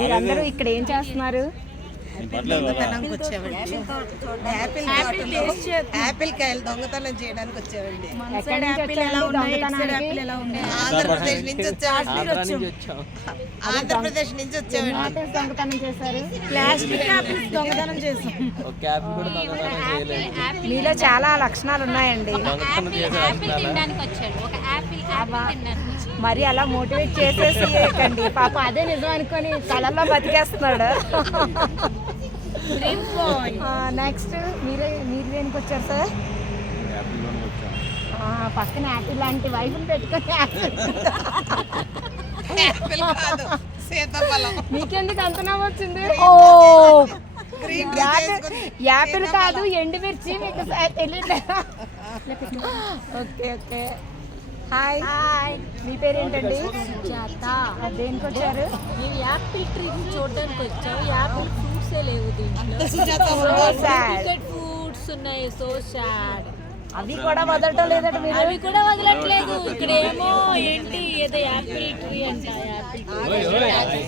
మీరందరూ ఇక్కడ ఏం చేస్తున్నారు? దొంగతనానికి వచ్చామండి. యాపిల్ కాయలు దొంగతనం చేయడానికి వచ్చామండి. ఎక్కడి నుంచి వచ్చారండి దొంగతనానికి? ఆంధ్రప్రదేశ్ నుంచి వచ్చామండి. ఆంధ్రప్రదేశ్ నుంచి వచ్చామండి. ఆపిల్స్ దొంగతనం చేశారు. ప్లాస్టిక్ యాపిల్స్ దొంగతనం చేసాం. మీలో చాలా లక్షణాలు ఉన్నాయండి. మరి అలా మోటివేట్ చేసేసి పాప అదే నిజం అనుకొని కళల్లో బతికేస్తున్నాడు. నెక్స్ట్ మీరు దేనికి వచ్చారు సార్? పక్కన యాపిల్ లాంటి వైఫ్ని పెట్టుకొని మీకెందుకు అంత నవ్వొచ్చింది? ఓ యాపిల్ కాదు ఎండుమిర్చి, మీకు తెలియదు. Okay okay. హాయ్ హాయ్, మీ పేరేంటండి? దేనికి వచ్చారు? మేము యాపిల్ ట్రీ చూడడానికి వచ్చాము. యాపిల్ ఫ్రూట్స్ లేవు దీంట్లో. ఫ్రూట్స్ ఉన్నాయి. So sad. అవి కూడా వదలటం లేదట మీరు? అవి కూడా వదలట్లేదు. ఇక్కడ ఏమో ఏంటి ఏదో యాపిల్ ట్రీ అంట. యాపిల్